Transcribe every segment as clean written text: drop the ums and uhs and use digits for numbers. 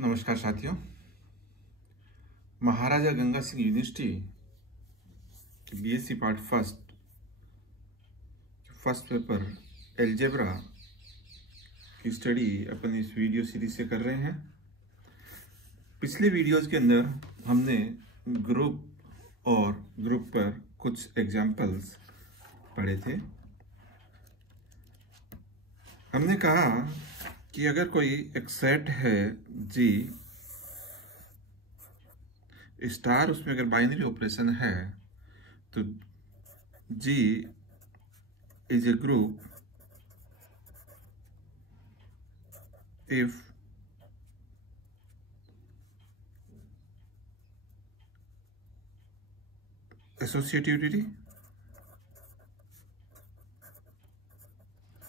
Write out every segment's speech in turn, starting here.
नमस्कार साथियों। Maharaja Ganga Singh university BSc part first paper algebra की स्टडी अपन इस वीडियो सीरीज से कर रहे हैं। पिछले वीडियोस के अंदर हमने ग्रुप पर कुछ एग्जाम्पल्स पढ़े थे। हमने कहा कि अगर कोई एक सेट है जी स्टार, उसमें अगर बाइनरी ऑपरेशन है तो G is a group if associativity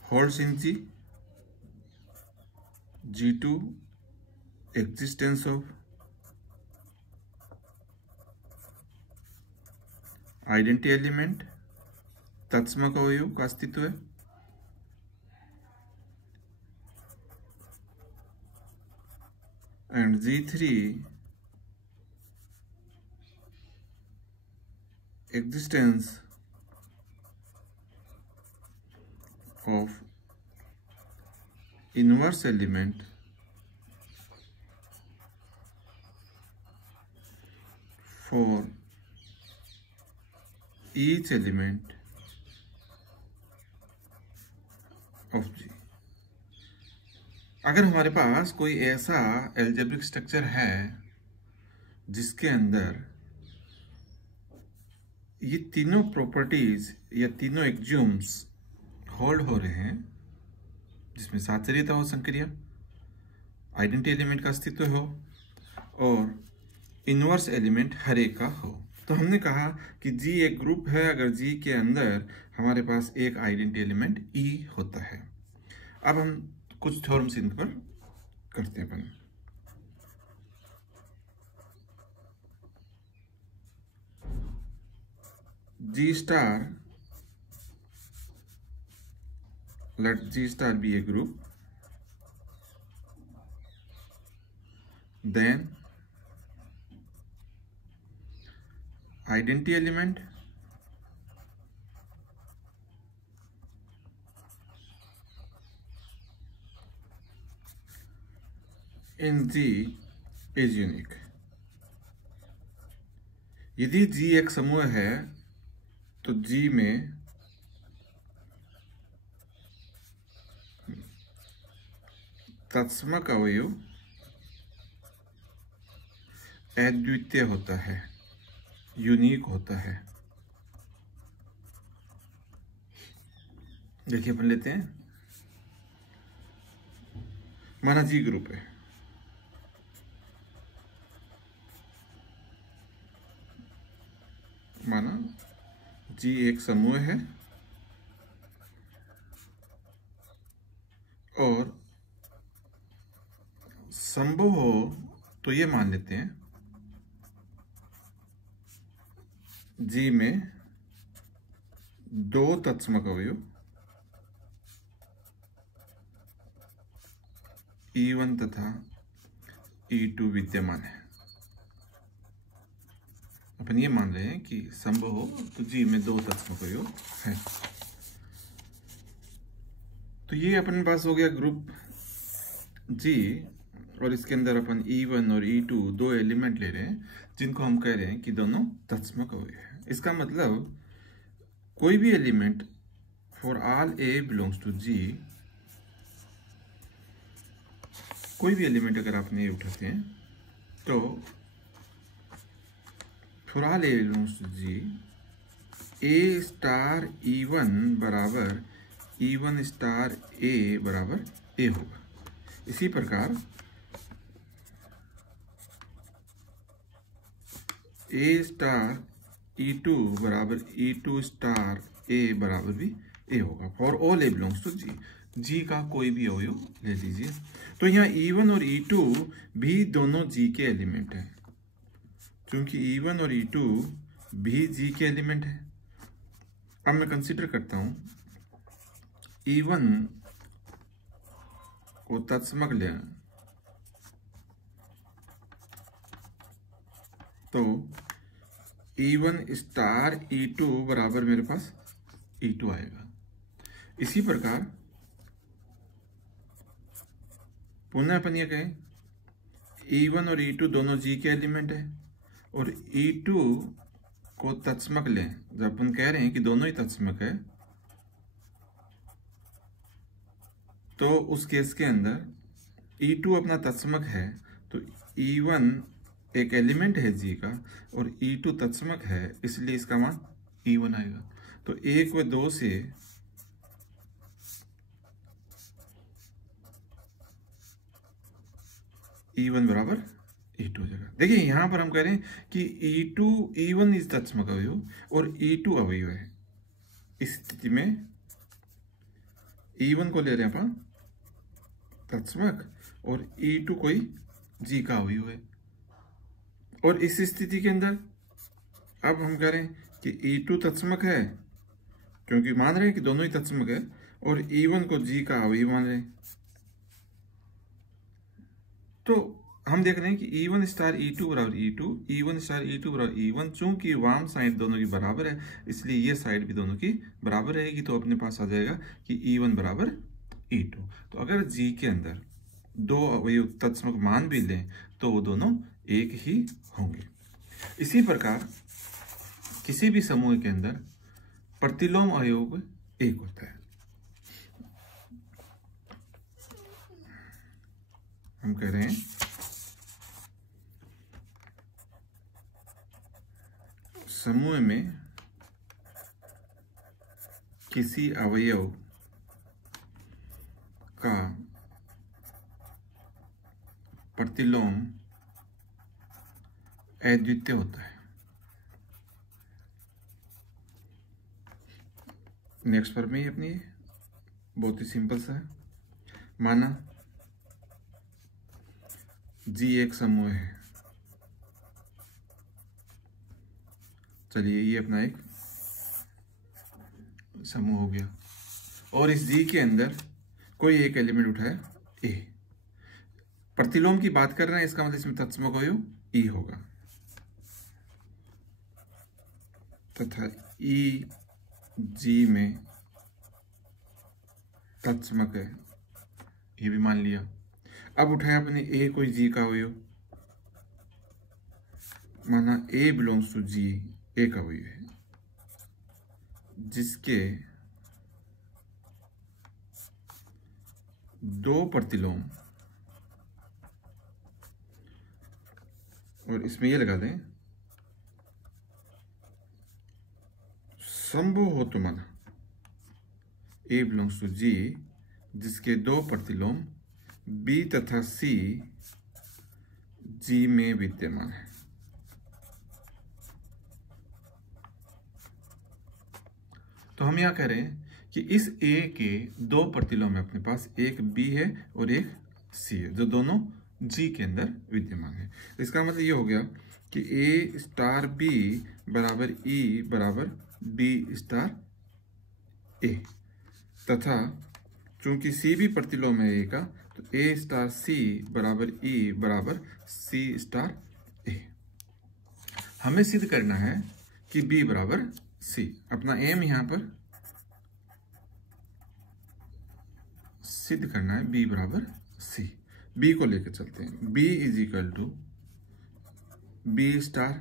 holds in G2 existence of identity element तत्समक अवयव का अस्तित्व है, and G3 existence of inverse element for each element of G। अगर हमारे पास कोई ऐसा एल्जेब्रिक स्ट्रक्चर है जिसके अंदर ये तीनों प्रॉपर्टीज या तीनों एक्जियोम्स होल्ड हो रहे हैं, जिसमें साचर्यता हो, संक्रिया, आइडेंटिटी एलिमेंट का अस्तित्व हो और इनवर्स एलिमेंट हर एक का हो, तो हमने कहा कि जी एक ग्रुप है अगर जी के अंदर हमारे पास एक आइडेंटिटी एलिमेंट ई होता है। अब हम कुछ थ्योरम्स इन पर करते हैं। G star, let G star be a group, then identity element in G is unique। यदि G एक समूह है तो G में तत्समक अवयव अद्वितीय होता है, यूनिक होता है। देखिए अपन लेते हैं, माना G ग्रुप है, माना G एक समूह है और संभव हो तो ये मान लेते हैं G में दो तत्समक अवयव E1 तथा E2 विद्यमान है। अपन ये मान रहे हैं कि संभव हो तो G में दो तत्समक अवयव है। तो ये अपने पास हो गया ग्रुप G और इसके अंदर अपन E1 और E2 दो एलिमेंट ले रहे हैं जिनको हम कह रहे हैं कि दोनों तत्समक अवयव है। इसका मतलब कोई भी element for all A belongs to G, कोई भी एलिमेंट अगर आप A उठाते हैं तो for all A belongs to G A star E1 बराबर E1 स्टार A बराबर A होगा। इसी प्रकार A स्टार E2 बराबर E2 स्टार A बराबर भी A होगा for all A belongs to G। G का कोई भी अवयव ले लीजिए। तो यहाँ E1 और E2 भी दोनों G के एलिमेंट हैं, क्योंकि E1 और E2 भी G के एलिमेंट है। अब मैं कंसीडर करता हूं E1 को तत्समक लें तो E1 स्टार E2 बराबर मेरे पास E2 आएगा। इसी प्रकार पुनः अपन ये कहें E1 और E2 दोनों G के एलिमेंट है और E2 को तत्समक लें। जब अपन कह रहे हैं कि दोनों ही तत्समक है तो उस केस के अंदर E2 अपना तत्समक है तो E1 एक एलिमेंट है G का और E2 तत्समक है, इसलिए इसका मान E1 आएगा। तो 1 व 2 से E1 बराबर E2 हो जाएगा। देखिए यहां पर हम कह रहे हैं कि E1 इस तत्समक अवयव और E2 अवयव है। इस स्थिति में E1 को ले रहे हैं अपन तत्समक और E2 कोई G का अवयव है। और इस स्थिति के अंदर अब हम कह रहे हैं कि E2 तत्समक है, क्योंकि मान रहे हैं कि दोनों ही तत्समक है, और E1 को G का अवयव मान रहे हैं। तो हम देख रहे हैं कि E1 स्टार E2 बराबर E2, E1 स्टार E2 बराबर E1। चूंकि वाम साइड दोनों की बराबर है इसलिए ये साइड भी दोनों की बराबर रहेगी, तो अपने पास आ जाएगा कि E1 बराबर E2। तो अगर G के अंदर दो अवयव तत्समक मान भी लें तो वो दोनों एक ही होंगे। इसी प्रकार किसी भी समूह के अंदर प्रतिलोम अवयव एक होता है। हम कह रहे हैं समूह में किसी अवयव का प्रतिलोम अद्वितीय होता है। नेक्स्ट पर में अपनी बहुत ही सिंपल सा है। माना G एक समूह है, चलिए ये अपना एक समूह हो गया और इस G के अंदर कोई एक एलिमेंट उठाए A। प्रतिलोम की बात कर रहे हैं, इसका मतलब इसमें तत्समक अवयव E होगा तथा E G में तत्समक है, ये भी मान लिया। अब उठाया अपने A कोई G का अवयव, माना A बिलोंग्स टू G एक अवयव है जिसके दो प्रतिलोम, और इसमें ये लगा दें संभव हो तो माना A बिलोंग्स टू G जिसके दो प्रतिलोम B तथा C G में विद्यमान है। तो हम यहां कह रहे हैं कि इस A के दो प्रतिलोम है, अपने पास एक B है और एक C है जो दोनों G के अंदर विद्यमान है। इसका मतलब ये हो गया कि A स्टार B बराबर E बराबर B स्टार A, तथा चूंकि C भी प्रतिलोम है A का तो A स्टार C बराबर E बराबर C स्टार A। हमें सिद्ध करना है कि B बराबर C। अपना एम यहां पर सिद्ध करना है B बराबर C। B को लेकर चलते हैं। B is equal to B star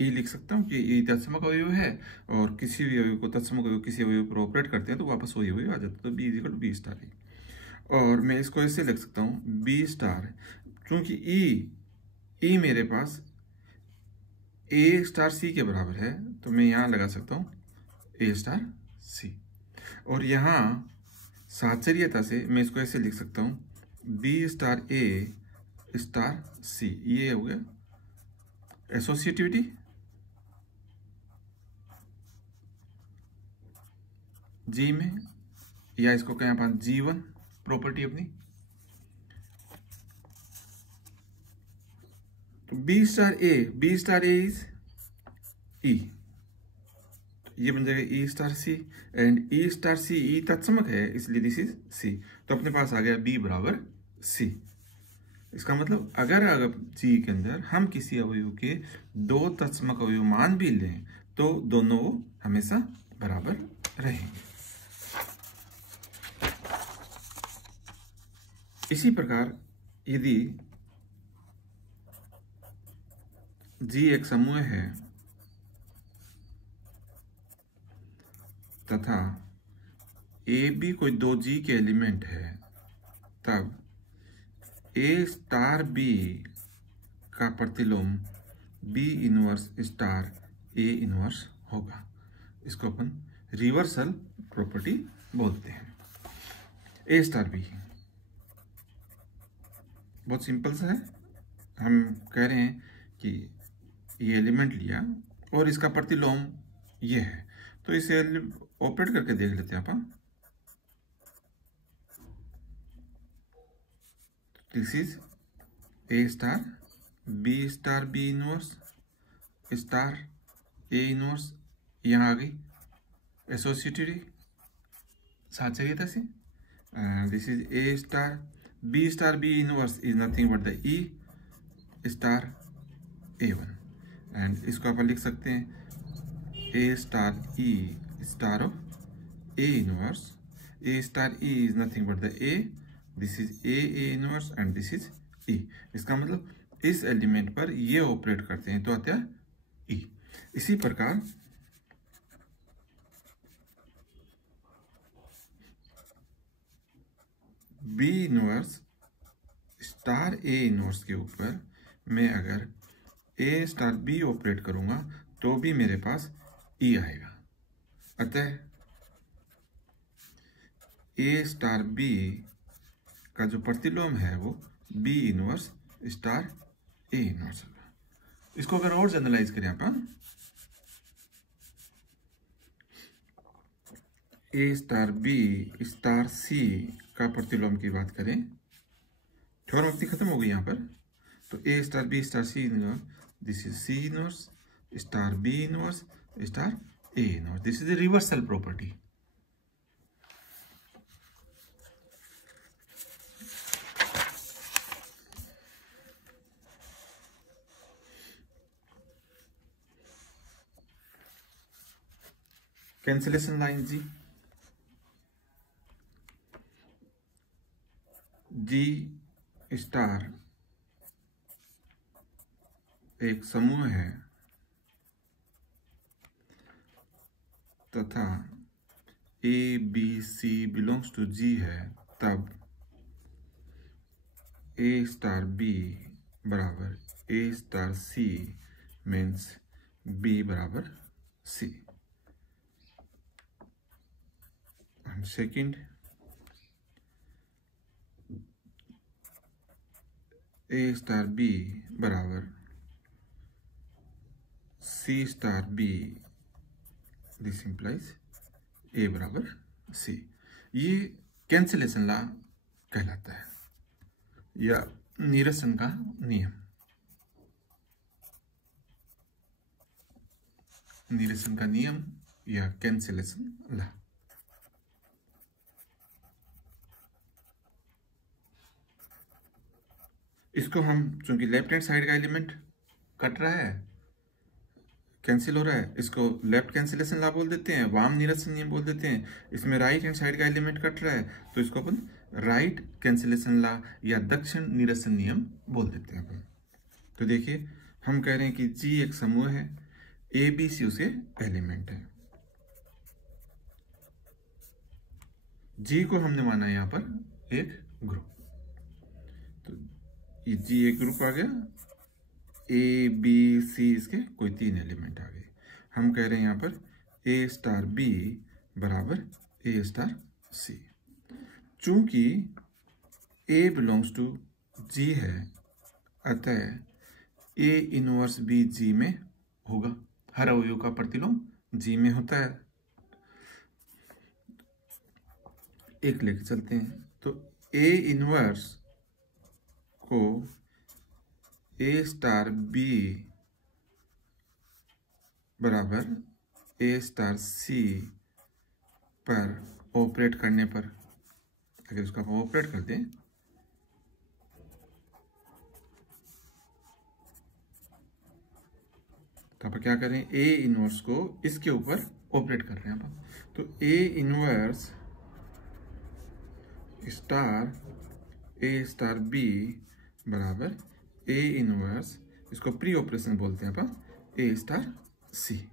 E लिख सकता हूं कि E तत्समक अवयव है और किसी भी अवयव को तत्समक अवयव किसी अवयव पर ऑपरेट करते हैं तो वापस वही अवयव आ जाता है, तो B is equal to B star E। और मैं इसको ऐसे लिख सकता हूं B स्टार, क्योंकि E मेरे पास A स्टार C के बराबर है तो मैं यहां लगा सकता हूं A स्टार C। और यहां साहचर्यता से मैं इसको ऐसे लिख सकता हूं B star A star C। ये हो गया एसोसिएटिविटी। G में, या इसको कहें अपन G1 प्रॉपर्टी अपनी। तो B star A is E, ये बन जाएगा E star C and E star C E तत्समक है इसलिए दिस इज C। तो अपने पास आ गया B बराबर C। इसका मतलब अगर जी के अंदर हम किसी अवयव के दो तत्समक अवयव मान भी लें तो दोनों हमेशा बराबर रहेंगे। इसी प्रकार यदि जी एक समूह है तथा ए बी कोई दो जी के एलिमेंट है, तब ए स्टार बी का प्रतिलोम B inverse star A inverse होगा। इसको अपन रिवर्सल प्रॉपर्टी बोलते हैं। ए स्टार बी बहुत सिंपल सा है। हम कह रहे हैं कि ये एलिमेंट लिया और इसका प्रतिलोम ये है, तो इसे ऑपरेट करके देख लेते हैं अपन। This is A star B inverse star A inverse, यहाँ आ गई एसोसिएटेड साचर्यता से। This is A star B inverse is nothing but the E star A1, and इसको अपन लिख सकते हैं A star E star of A inverse. A star E is nothing but the A, this is A inverse and this is E. इसका मतलब इस element पर ये ऑपरेट करते हैं तो आता है ई। इसी प्रकार B inverse star A inverse के ऊपर मैं अगर ए स्टार बी ऑपरेट करूंगा तो भी मेरे पास ई आएगा। अतः ए स्टार बी का जो प्रतिलोम है वो B inverse star A inverse होगा। इसको अगर और जनरलाइज करें अपन, A star B star C का प्रतिलोम की बात करें, थ्योरम खत्म हो गई यहाँ पर। तो A star B star C inverse, this is C inverse star B inverse star A inverse, this is the reversal property. Cancellation law G star एक समूह है तथा A B C belongs to G है, तब A star B बराबर A star C means B बराबर C. And second, A star B बराबर C star B, this implies A बराबर सी। ये कैंसिलेशन लॉ कहलाता है या निरसन का नियम। निरसन का नियम या कैंसिलेशन लॉ। इसको हम चूंकि लेफ्ट हैंड साइड का एलिमेंट कट रहा है, कैंसिल हो रहा है, इसको लेफ्ट कैंसिलेशन लॉ बोल देते हैं, वाम निरसन नियम बोल देते हैं। इसमें राइट हैंड साइड का एलिमेंट कट रहा है तो इसको अपन राइट कैंसिलेशन लॉ या दक्षिण निरसन नियम बोल देते हैं अपन। तो देखिए हम कह रहे हैं कि जी एक समूह है, ए बी सी उसे एलिमेंट है। जी को हमने माना यहां पर एक ग्रुप, तो ये जी एक ग्रुप आ गया, ए बी सी इसके कोई तीन एलिमेंट आ गए। हम कह रहे हैं यहां पर ए स्टार बी बराबर ए स्टार सी। चूंकि ए बिलोंग्स टू जी है अतः ए इनवर्स बी जी में होगा। हर अवयव का प्रतिलोम जी में होता है। एक लेके चलते हैं, तो ए इनवर्स को ए स्टार बी बराबर ए स्टार सी पर ऑपरेट करने पर, अगर उसका ऑपरेट कर दें तो आप क्या करें, ए इनवर्स को इसके ऊपर ऑपरेट कर रहे हैं अपन। तो A inverse star A star B बराबर ए इनवर्स, इसको प्री ऑपरेशन बोलते हैं अपन, ए स्टार सी।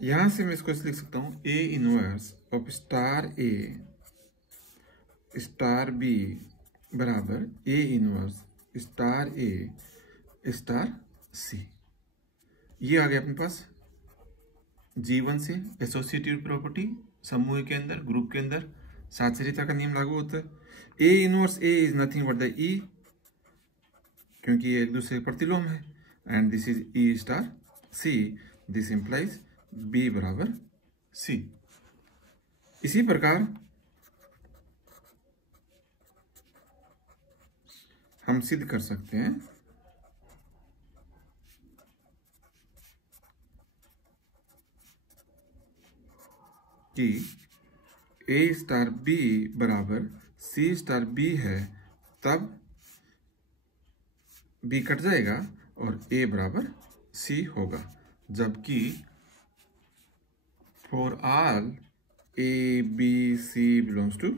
यहां से मैं इसको लिख सकता हूं A inverse of star A star B बराबर A inverse star A star C. ये आ गया अपने पास G1 से एसोसिएटिव प्रॉपर्टी, समूह के अंदर, ग्रुप के अंदर साचरिता का नियम लागू होता है। A inverse A is nothing but the E, क्योंकि ये एक दूसरे के प्रतिलोम है, and this is E star C, this implies B बराबर सी। इसी प्रकार हम सिद्ध कर सकते हैं कि ए स्टार बी बराबर सी स्टार बी है, तब बी कट जाएगा और ए बराबर सी होगा। जबकि for all A B C belongs to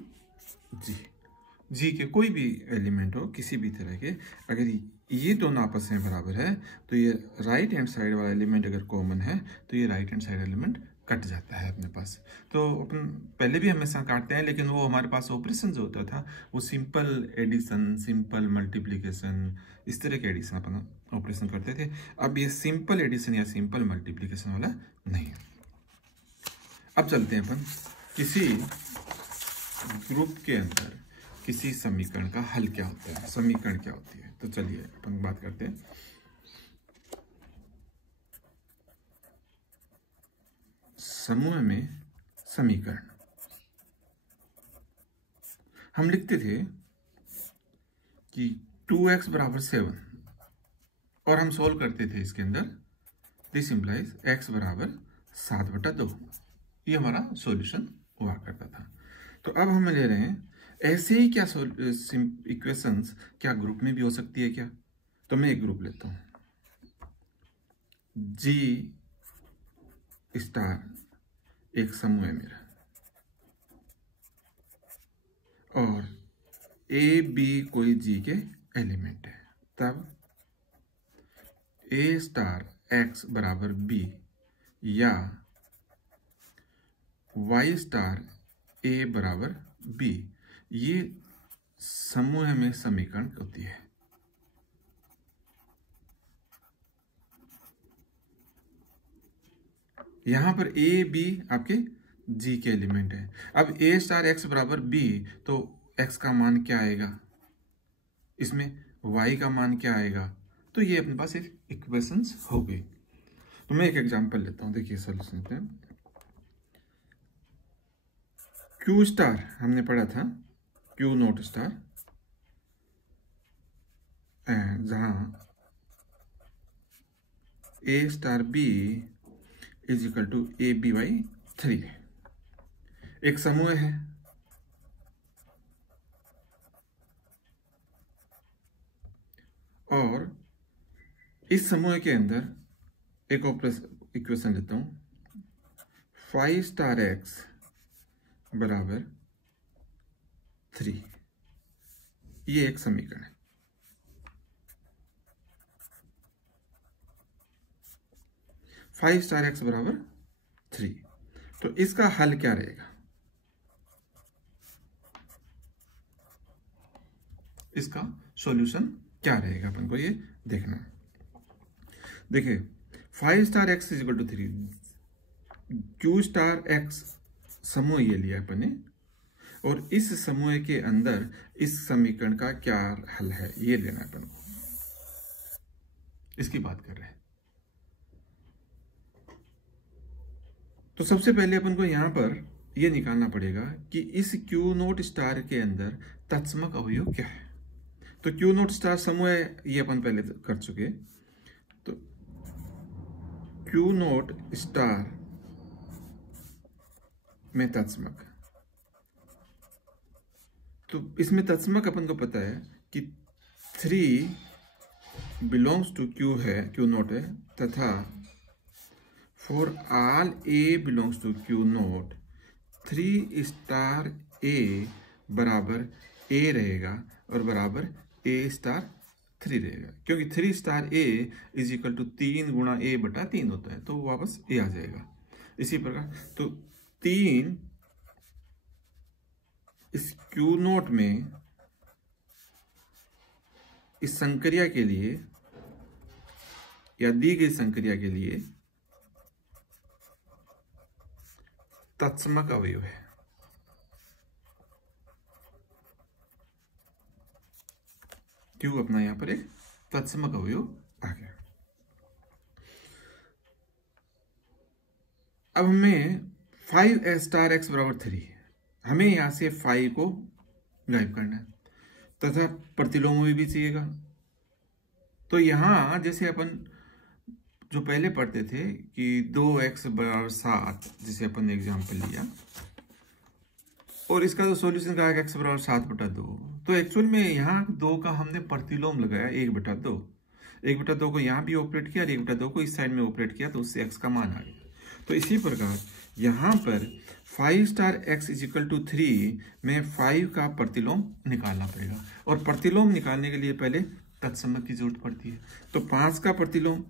G के कोई भी एलिमेंट हो किसी भी तरह के, अगर ये दोनों आपस में बराबर है तो ये राइट हैंड साइड वाला एलिमेंट अगर कॉमन है तो ये right hand side element cut जाता है अपने पास। तो अपन पहले भी हमेशा काटते हैं, लेकिन वो हमारे पास ऑपरेशन जो होता था वो सिंपल एडिशन, सिंपल मल्टीप्लिकेशन, इस तरह के एडिशन अपन ऑपरेशन करते थे। अब ये सिंपल एडिशन या सिंपल मल्टीप्लिकेशन वाला नहीं है। अब चलते हैं अपन किसी ग्रुप के अंदर किसी समीकरण का हल क्या होता है, समीकरण क्या होती है। तो चलिए अपन बात करते हैं। समूह में समीकरण हम लिखते थे कि 2x बराबर 7 और हम सोल्व करते थे इसके अंदर, दिस इंप्लाइज x बराबर 7/2। ये हमारा सॉल्यूशन हुआ करता था। तो अब हम ले रहे हैं ऐसे ही क्या इक्वेशंस क्या ग्रुप में भी हो सकती है क्या। तो मैं एक ग्रुप लेता हूं, G स्टार एक समूह है मेरा, और ए बी कोई G के एलिमेंट है, तब A स्टार x बराबर B या Y स्टार A बराबर B, ये समूह में समीकरण होती है। यहां पर A B आपके G के एलिमेंट है। अब A स्टार x बराबर B, तो x का मान क्या आएगा, इसमें y का मान क्या आएगा। तो ये अपने पास एक इक्वेशंस हो गई। तो मैं एक एग्जांपल लेता हूं, देखिए सॉल्यूशन लेते हैं। Q स्टार हमने पढ़ा था, Q नोट स्टार, जहां A star B is equal to AB/3 एक समूह है। और इस समूह के अंदर एक इक्वेशन लेता हूं, 5 स्टार x बराबर 3, ये एक समीकरण है। 5 स्टार x बराबर 3, तो इसका हल क्या रहेगा, इसका सॉल्यूशन क्या रहेगा, अपन को ये देखना है। देखिए 5 star x is equal to 3, Q star x समूह ये लिया अपन ने, और इस समूह के अंदर इस समीकरण का क्या हल है ये लेना है अपन को, इसकी बात कर रहे हैं। तो सबसे पहले अपन को यहां पर यह निकालना पड़ेगा कि इस Q नोट स्टार के अंदर तत्समक अवयव क्या है। तो Q नोट स्टार समूह है, ये अपन पहले कर चुके। तो Q नोट स्टार में तत्समक, तो इसमें तत्समक अपन को पता है कि 3 बिलोंग्स टू क्यू है, क्यू नोट है, तथा for all A belongs to Q not 3 star A बराबर ए रहेगा और बराबर ए स्टार 3 रहेगा, क्योंकि 3 star A is equal to 3 गुणा ए बटा 3 होता है, तो वापस ए आ जाएगा। इसी प्रकार तो 3 इस क्यू नोट में इस संक्रिया के लिए या दी गई संक्रिया के लिए तत्समक अवयव है। क्यों अपना यहां पर एक तत्समक अवयव आ गया। अब हमें 5 स्टार एक्स बराबर 3, हमें यहां से 5 को गायब करना है तथा प्रतिलोम भी चाहिएगा। तो यहां जैसे अपन जो पहले पढ़ते थे कि 2x बराबर 7, जिसे अपन ने एग्जाम्पल लिया और इसका जो सॉल्यूशन का x बराबर 7/2, तो एक्चुअल में यहाँ 2 का हमने प्रतिलोम लगाया 1/2। 1/2 को यहाँ भी ऑपरेट किया और 1/2 को इस साइड में ऑपरेट किया, तो उससे x का मान आ गया। तो इसी प्रकार यहाँ पर 5 star x is equal to 3 में 5 का प्रतिलोम निकालना पड़ेगा, और प्रतिलोम निकालने के लिए पहले तत्समक की जरूरत पड़ती है। तो 5 का प्रतिलोम,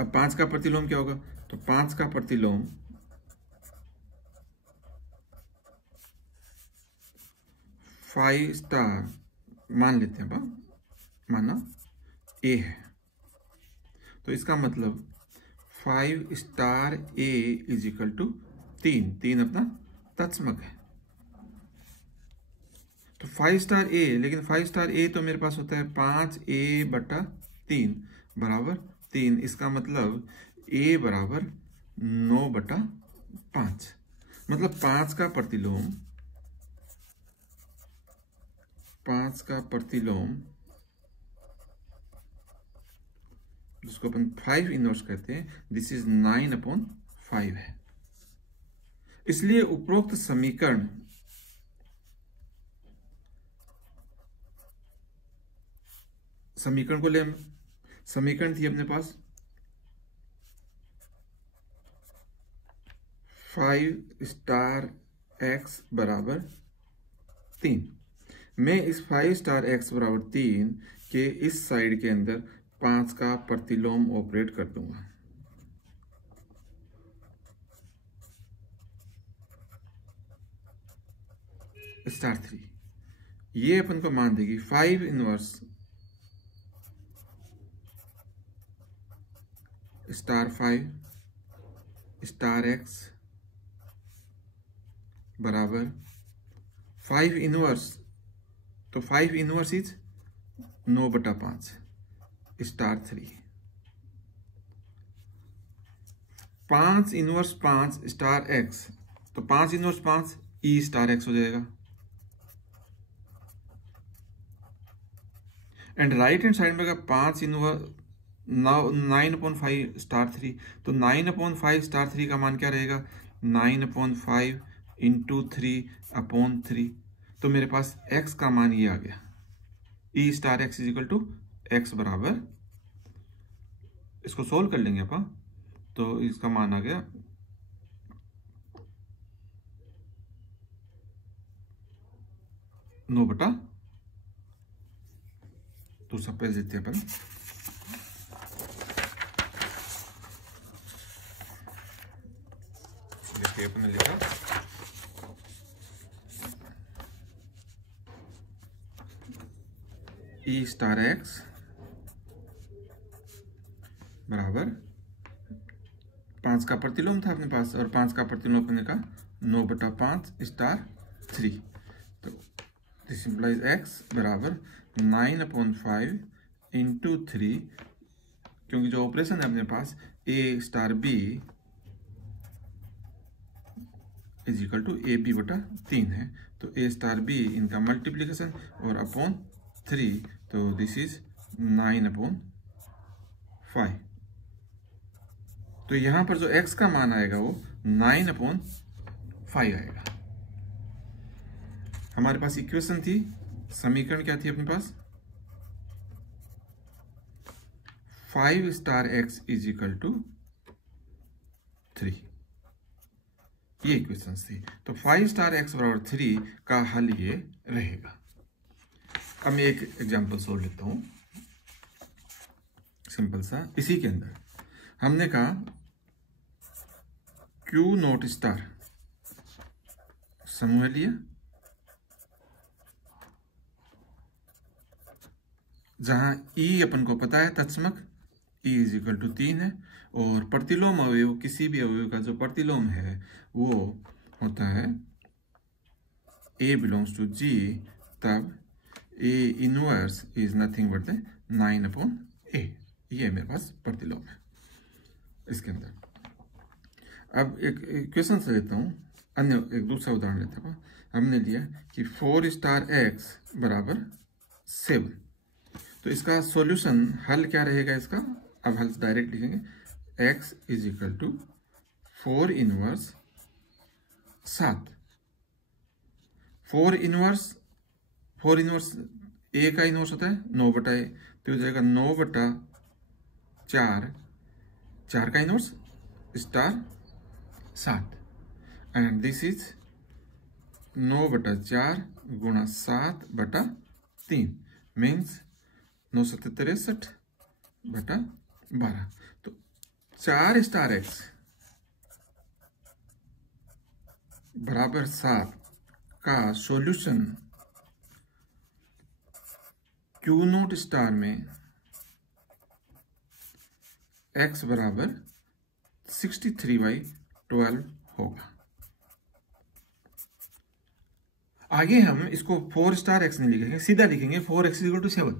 अब 5 का प्रतिलोम क्या होगा, तो 5 का प्रतिलोम 5 स्टार मान लेते हैं, माना ए है, तो इसका मतलब 5 star A is equal to 3 अपना तत्समक है। तो 5 स्टार ए, लेकिन 5 स्टार ए तो मेरे पास होता है 5a/3 बराबर 3, इसका मतलब a बराबर 9/5, मतलब 5 का प्रतिलोम जिसको अपन 5 इनवर्स कहते हैं, दिस इज 9/5 है। इसलिए उपरोक्त समीकरण को ले, समीकरण थी अपने पास 5 स्टार x बराबर 3। मैं इस 5 स्टार x बराबर 3 के इस साइड के अंदर 5 का प्रतिलोम ऑपरेट कर दूंगा। स्टार 3 ये अपन को मान देगी 5 इनवर्स स्टार 5 स्टार x बराबर 5 इनवर्स, तो 5 inverse is 9/5 star 3। 5 inverse 5 star x, तो 5 इनवर्स 5 ई स्टार x हो जाएगा। एंड राइट हैंड साइड में अगर 5 इनवर्स 9/5 स्टार 3, तो 9/5 स्टार 3 का मान क्या रहेगा, 9/5 इंटू 3/3। तो मेरे पास x का मान ये आ गया, E star x is equal to x बराबर, इसको सोल्व कर लेंगे अपन, तो इसका मान आ गया 9/, दूसरा पेज देते हैं अपन, देखिए अपन ने लिखा ई स्टार x बराबर 5 का प्रतिलोम था अपने पास, और 5 का प्रतिलोम अपने का 9/5 स्टार 3, तो दिस इंप्लाइज x बराबर 9/5 इंटू 3, क्योंकि जो ऑपरेशन है अपने पास a star b is equal to ab/3 है, तो a स्टार b इनका मल्टीप्लीकेशन और अपॉन 3, तो दिस इज 9/5। तो यहां पर जो x का मान आएगा वो 9/5 आएगा। हमारे पास इक्वेशन थी समीकरण क्या थी अपने पास, 5 star x is equal to 3, ये इक्वेशन थी। तो 5 स्टार x बराबर 3 का हल ये रहेगा। अब मैं एक एग्जांपल सोल्व लेता हूं सिंपल सा। इसी के अंदर हमने कहा Q नोट स्टार समूह लिया, जहां E अपन को पता है तत्समक E इज इक्वल टू 3 है, और प्रतिलोम अवयव किसी भी अवयव का जो प्रतिलोम है वो होता है A बिलोंग्स टू G, तब A inverse is nothing but 9/A। ये मेरे पास प्रतिलोम है इसके अंदर। अब एक क्वेश्चन से लेता हूं, अन्य एक दूसरा उदाहरण लेता हूं। हमने लिया कि 4 स्टार x बराबर 7, तो इसका सॉल्यूशन हल क्या रहेगा इसका, अब हल डायरेक्ट लिखेंगे, x is equal to 4 inverse 7। 4 inverse a का इनवर्स होता है 9/a, तो हो जाएगा 9/4, 4 का inverse star 7, and this is 9/4 गुणा 7/3 मीन्स 963/12। तो 4 स्टार x बराबर 7 का सॉल्यूशन Q नोट स्टार में x बराबर 63/12 होगा। आगे हम इसको 4 स्टार x नहीं लिखेंगे, सीधा लिखेंगे 4x इक्वल टू 7।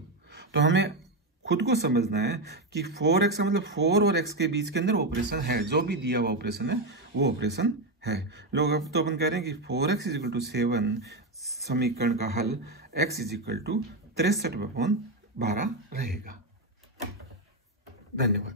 तो हमें खुद को समझना है कि 4x का मतलब 4 और x के बीच के अंदर ऑपरेशन है, जो भी दिया हुआ ऑपरेशन है वो ऑपरेशन है। लोग अब तो अपन कह रहे हैं कि 4x इज इक्वल टू 7 समीकरण का हल x इज इक्वल टू 63/12 रहेगा। धन्यवाद।